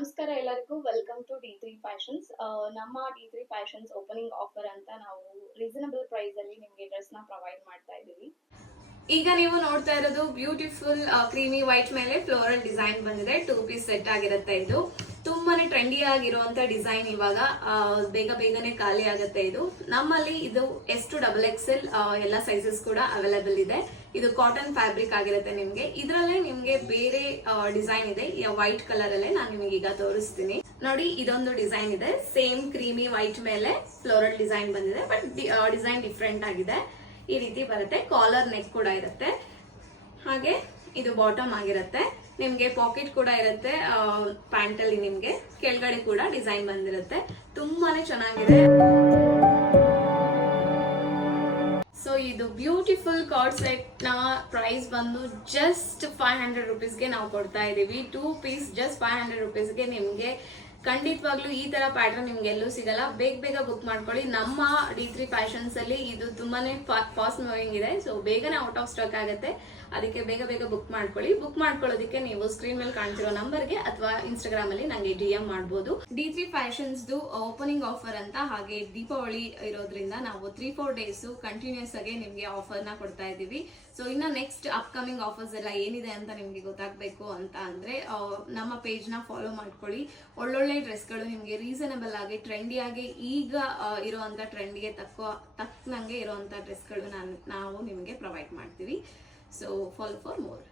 ನಮಸ್ಕಾರ ಎಲ್ಲರಿಗೂ welcome to D3 fashions. ನಮ್ಮ D3 ಫ್ಯಾಷನ್ಸ್ ಓಪನಿಂಗ್ ಆಫರ್ ಅಂತ ನಾವು ರೀಸನಬಲ್ ಪ್ರೈಸ್ ಅಲ್ಲಿ ನಿಮಗೆ ಡ್ರೆಸ್ ನ ಪ್ರೊವೈಡ್ ಮಾಡ್ತಾ ಇದ್ದೀವಿ. ಈಗ ನೀವು ನೋಡ್ತಾ ಇರೋದು ಬ್ಯೂಟಿಫುಲ್ ಕ್ರೀಮಿ ವೈಟ್ ಮೇಲೆ ಫ್ಲೋರಲ್ ಡಿಸೈನ್ ಬಂದಿದೆ. 2 ಪೀಸ್ ಸೆಟ್ ಆಗಿರುತ್ತೆ. ಇದು ತುಂಬಾನೇ ಟ್ರೆಂಡಿ ಆಗಿರುವಂತ ಡಿಸೈನ್. ಇವಾಗ ಬೇಗ ಬೇಗನೆ ಖಾಲಿ ಆಗುತ್ತೆ. ಇದು ನಮ್ಮಲ್ಲಿ ಇದು S2XXL ಎಲ್ಲ ಸೈಜಸ್ ಕೂಡ ಅವೈಲೇಬಲ್ ಇದೆ. ಇದು ಕಾಟನ್ ಫ್ಯಾಬ್ರಿಕ್ ಆಗಿರುತ್ತೆ. ನಿಮ್ಗೆ ಇದರಲ್ಲೇ ನಿಮ್ಗೆ ಬೇರೆ ಡಿಸೈನ್ ಇದೆ. ವೈಟ್ ಕಲರ್ ಅಲ್ಲೇ ನಾನು ನಿಮಗೆ ಈಗ ತೋರಿಸ್ತೀನಿ. ನೋಡಿ, ಇದೊಂದು ಡಿಸೈನ್ ಇದೆ. ಸೇಮ್ ಕ್ರೀಮಿ ವೈಟ್ ಮೇಲೆ ಫ್ಲೋರಲ್ ಡಿಸೈನ್ ಬಂದಿದೆ, ಬಟ್ ಡಿಸೈನ್ ಡಿಫ್ರೆಂಟ್ ಆಗಿದೆ. ಈ ರೀತಿ ಬರುತ್ತೆ. ಕಾಲರ್ ನೆಕ್ ಕೂಡ ಇರುತ್ತೆ. ಹಾಗೆ ಇದು ಬಾಟಮ್ ಆಗಿರುತ್ತೆ. ನಿಮ್ಗೆ ಪಾಕೆಟ್ ಕೂಡ ಇರುತ್ತೆ. ಪ್ಯಾಂಟ್ ಅಲ್ಲಿ ನಿಮ್ಗೆ ಕೆಳಗಡೆ ಕೂಡ ಡಿಸೈನ್ ಬಂದಿರುತ್ತೆ. ತುಂಬಾನೇ ಚೆನ್ನಾಗಿದೆ. ಸೊ ಇದು ಬ್ಯೂಟಿಫುಲ್ ಕಾರ್ಡ್ ಸೆಟ್ ನ ಪ್ರೈಸ್ ಬಂದು ಜಸ್ಟ್ 500 ರುಪೀಸ್ಗೆ ನಾವು ಕೊಡ್ತಾ ಇದೀವಿ. 2 ಪೀಸ್ ಜಸ್ಟ್ 500 ರುಪೀಸ್ಗೆ ನಿಮ್ಗೆ ಖಂಡಿತವಾಗ್ಲೂ ಈ ತರ ಪ್ಯಾಟರ್ನ್ ನಿಮ್ಗೆ ಎಲ್ಲೂ ಸಿಗಲ್ಲ. ಬೇಗ ಬುಕ್ ಮಾಡ್ಕೊಳ್ಳಿ. ನಮ್ಮ D3 ಫ್ಯಾಷನ್ಸ್ ಅಲ್ಲಿ ಇದು ತುಂಬಾನೇ ಫಾಸ್ಟ್ ಮೂವಿಂಗ್ ಇದೆ. ಸೊ ಬೇಗನೆ ಔಟ್ ಆಫ್ ಸ್ಟಾಕ್ ಆಗುತ್ತೆ. ಅದಕ್ಕೆ ಬೇಗ ಬುಕ್ ಮಾಡ್ಕೊಳ್ಳಿ. ಬುಕ್ ಮಾಡ್ಕೊಳ್ಳೋದಕ್ಕೆ ನೀವು ಸ್ಕ್ರೀನ್ ಮೇಲೆ ಕಾಣ್ತಿರೋ ನಂಬರ್ಗೆ ಅಥವಾ ಇನ್ಸ್ಟಾಗ್ರಾಮ್ ಅಲ್ಲಿ ನಂಗೆ DM ಮಾಡಬಹುದು. D3 ಫ್ಯಾಷನ್ಸ್ ಓಪನಿಂಗ್ ಆಫರ್ ಅಂತ, ಹಾಗೆ ದೀಪಾವಳಿ ಇರೋದ್ರಿಂದ ನಾವು 3-4 ಡೇಸ್ ಕಂಟಿನ್ಯೂಸ್ ಆಗಿ ನಿಮ್ಗೆ ಆಫರ್ ನ ಕೊಡ್ತಾ ಇದೀವಿ. ಸೊ ಇನ್ನ ನೆಕ್ಸ್ಟ್ ಅಪ್ಕಮಿಂಗ್ ಆಫರ್ಸ್ ಎಲ್ಲ ಏನಿದೆ ಅಂತ ನಿಮ್ಗೆ ಗೊತ್ತಾಗಬೇಕು ಅಂತ ಅಂದ್ರೆ ನಮ್ಮ ಪೇಜ್ ನ ಫಾಲೋ ಮಾಡ್ಕೊಳ್ಳಿ. ಒಳ್ಳೊಳ್ಳೆ ಡ್ರೆಸ್ಗಳು ನಿಮ್ಗೆ ರೀಸನಬಲ್ ಆಗಿ ಟ್ರೆಂಡಿ ಆಗಿ ಈಗ ಇರುವಂತ ಟ್ರೆಂಡ್ಗೆ ತಕ್ಕನಂಗೆ ಇರುವಂತ ಡ್ರೆಸ್ಗಳು ನಾವು ನಿಮಗೆ ಪ್ರೊವೈಡ್ ಮಾಡ್ತೀವಿ. So follow for more.